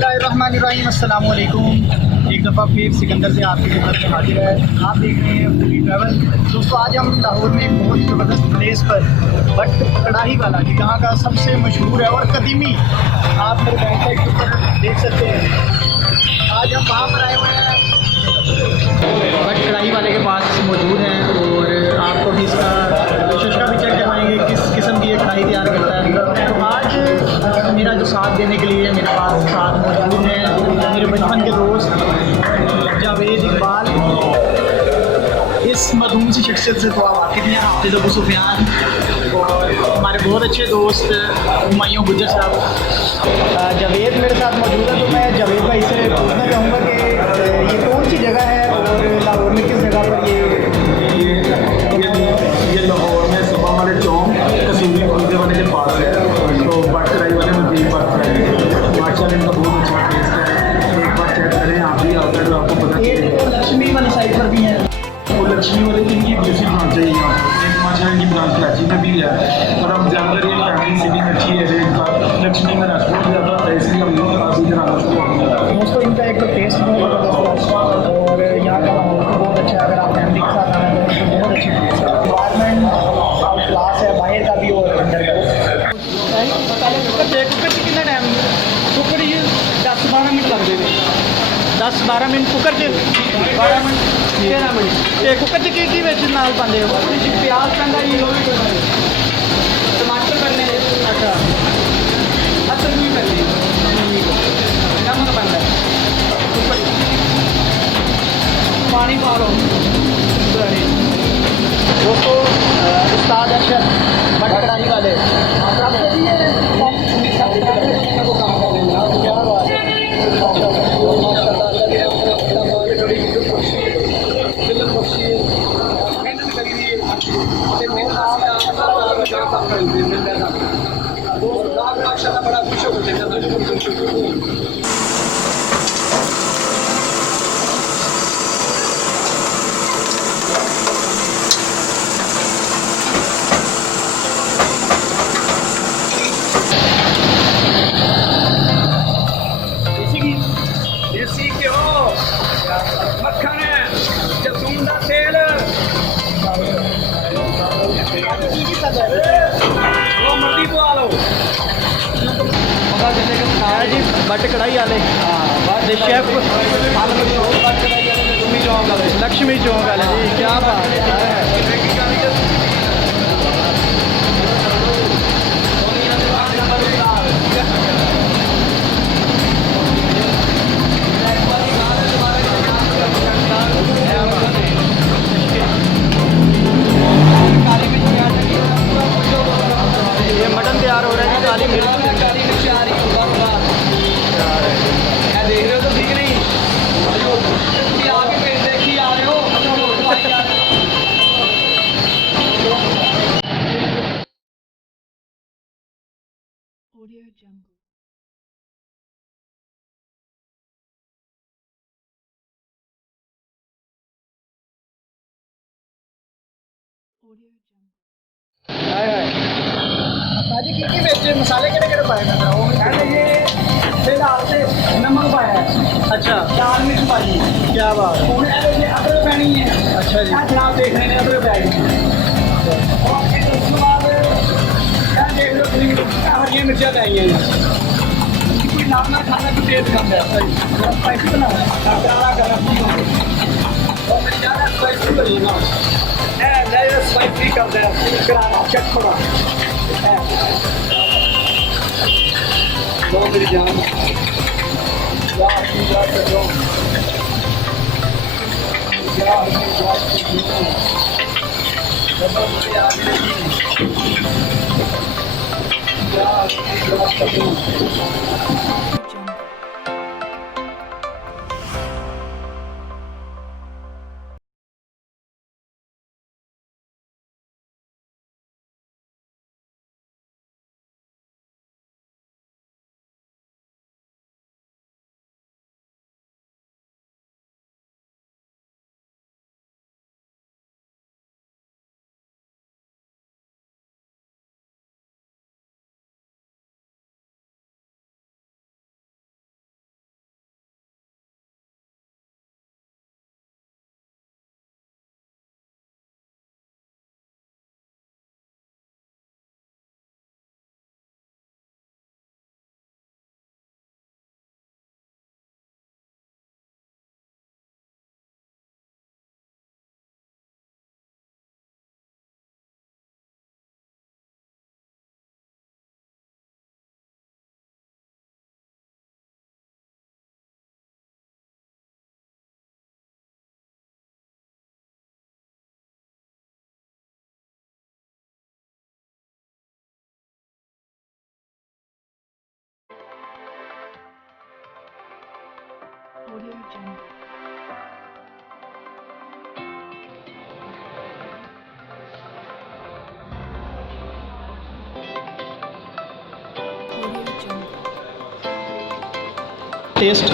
बिस्मिल्लाहिर्रहमानिर्रहीम, अस्सलाम वालेकुम। एक दफ़ा फिर सिकंदर से आपकी खिदमत में हाजिर है। आप देख रहे हैं फूडी ट्रैवल। दोस्तों, आज हम लाहौर में एक बहुत ज़बरदस्त प्लेस पर बट कड़ाही वाला जो यहाँ का सबसे मशहूर है और कदीमी, आप मेरे बैक साइड के ऊपर देख सकते हैं। आज हम वहाँ पर आए हुए हैं, बट कड़ाही वाले के पास मौजूद हैं और आपको भी इसका शुष्का भी चेक करवाएंगे किस किस्म की ये कढ़ाई तैयार करता है। तो आज मेरा जो साथ देने के लिए मेरे पास साथ मौजूद हैं मेरे बचपन के दोस्त जावेद इकबाल। इस मधुम सी शख्सियत से तो आप वाकिफ़ हैं, हाफिज़ अबू सुफियान, और हमारे बहुत अच्छे दोस्त हुमायूं गुज्जर साहब। जावेद मेरे साथ मौजूद है, तो मैं जावेद भाई से पूछना चाहूँगा कि ये कौन सी जगह है और लाहौर में किस जगह पर ये लाहौर में सुबह वाले चौक कसूरी कुल्फे वाले के पास है। तो बटकराही वाले में भी बटकराही माशाल्लाह इनका बहुत अच्छा टेस्ट है। एक बार चेक करें, आप भी आता है तो आपको पता चलेगा। तो लक्ष्मी वाली साइड पर भी है, और लक्ष्मी वाले की इनकी दूसरी ब्रांच है यहाँ पर। एक माशाल्लाह इनकी ब्रांच कराची में भी है, और अब ज़्यादातर ये फैमिली सीटिंग अच्छी है। इनका लक्ष्मी में रेस्टोरेंट ज़्यादा होता है, इसलिए हम लोग काफ़ी इधर आना शुरू हो गया। दोस्तों इनका एक तो टेस्ट बहुत ज़बरदस्त है और यहाँ का माहौल तो बहुत अच्छा है। अगर आप फैमिली के साथ आना चाहें तो बहुत अच्छी प्लेस है। इन्वायरमेंट आउट क्लास है, बाहर का भी और अंदर का भी। कुकर से कितना टाइम कुकर ही 10-12 मिनट लगते हैं। 10-12 मिनट कुकर से 12 मिनट 13 मिनट। ये कुकर से की बेच नाल पाते हो? प्याज पैंदा ही, टमाटर पैने, अच्छा अदरक भी पैने, नमक पैंदा, पानी पा लो। दोस्तों उस्ताद अशर बट कड़ाही वाले को काम कर रहे हैं। क्या बात है, बड़ा खुश हो गया। देसी घ्यो, मक्खन, जैतून का तेल, जो मर्जी पवा लो। जी बट कढ़ाई वाले शेफ लक्ष्मी चौक वाले जी, क्या बात है। ये मटन तैयार हो रहा है जी, काली मिर्च आ रही है। देख रहे हो तो ठीक नहीं, आगे देखी आ रहे हो। Audio Jungle. Audio Jungle. भाजी की बेचे मसाले केड़े पाए मैं वो ये फिलहाल से नमक पाया है। अच्छा, लाल मिर्च पाई, क्या बात है। अदरक पैनी है। अच्छा जी, जनाब देख रहे हैं अदरक पैनी है। और उसके बाद देख लो हरियाँ मिर्चा पाई है। कोई नाम ना खाना की टेस्ट कम है, स्पाइसी बनाना ज़्यादा गर्म और ज़्यादा स्पाइसी बनेगा, स्पाइसी कर दे कराना चटपटा। मेरी जान Audio Jungle. Audio Jungle. Test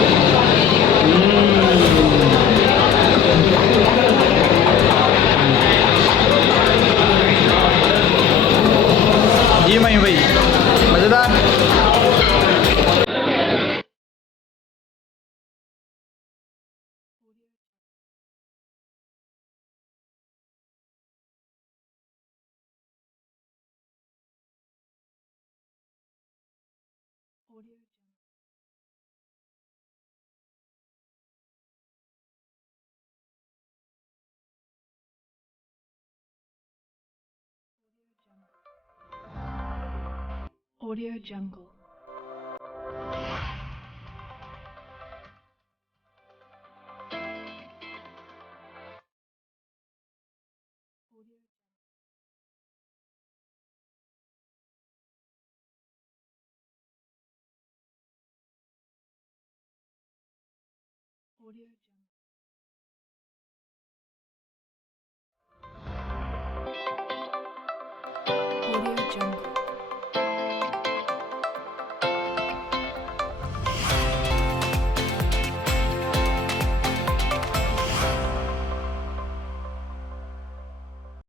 जी मई भाई मज़ेदार। Audio Jungle. Audio Jungle. Audio Audio